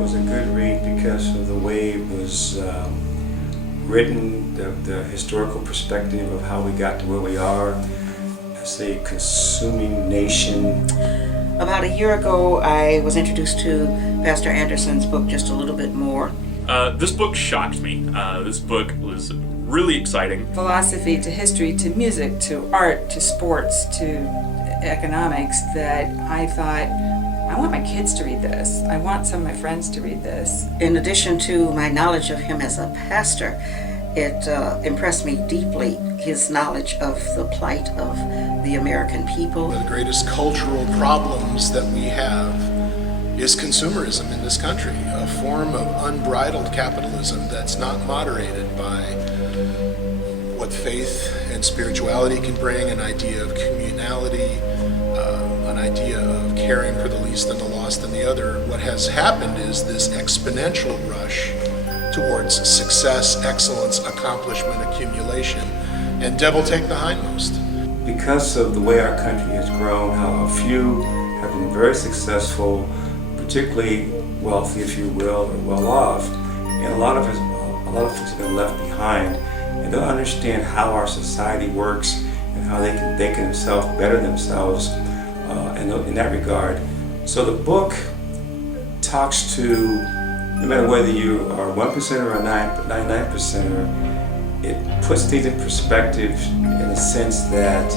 was a good read because of the way it was written, the historical perspective of how we got to where we are as a consuming nation. About a year ago, I was introduced to Pastor Anderson's book, Just a Little Bit More. This book shocked me. This book was really exciting. Philosophy to history to music to art to sports to economics, that I thought, I want my kids to read this. I want some of my friends to read this. In addition to my knowledge of him as a pastor, it impressed me deeply, his knowledge of the plight of the American people. One of the greatest cultural problems that we have is consumerism in this country, a form of unbridled capitalism that's not moderated by what faith and spirituality can bring, an idea of communality, an idea of caring for the least and the lost and the other. What has happened is this exponential rush towards success, excellence, accomplishment, accumulation, and devil take the hindmost. Because of the way our country has grown, how a few have been very successful, particularly wealthy, if you will, or well off, and a lot of folks have been left behind, and don't understand how our society works and how they can themselves better themselves in that regard. So the book talks to, no matter whether you are 1% or a 99%er, it puts things in perspective in the sense that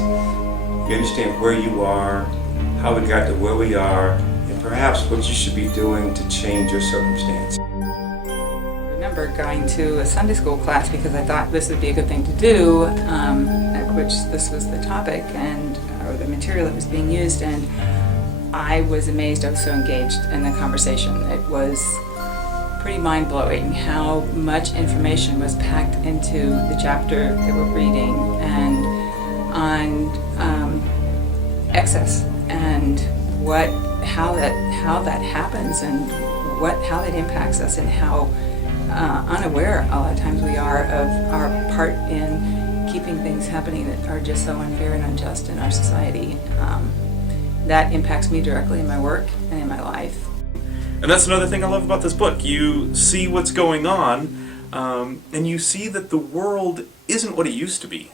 you understand where you are, how we got to where we are, and perhaps what you should be doing to change your circumstance. I remember going to a Sunday school class because I thought this would be a good thing to do, at which this was the topic or the material that was being used, and I was amazed. I was so engaged in the conversation. It was pretty mind-blowing how much information was packed into the chapter that we're reading, and on excess and how that happens, and how that impacts us, and how unaware a lot of times we are of our part in keeping things happening that are just so unfair and unjust in our society. That impacts me directly in my work and in my life. And that's another thing I love about this book. You see what's going on, and you see that the world isn't what it used to be.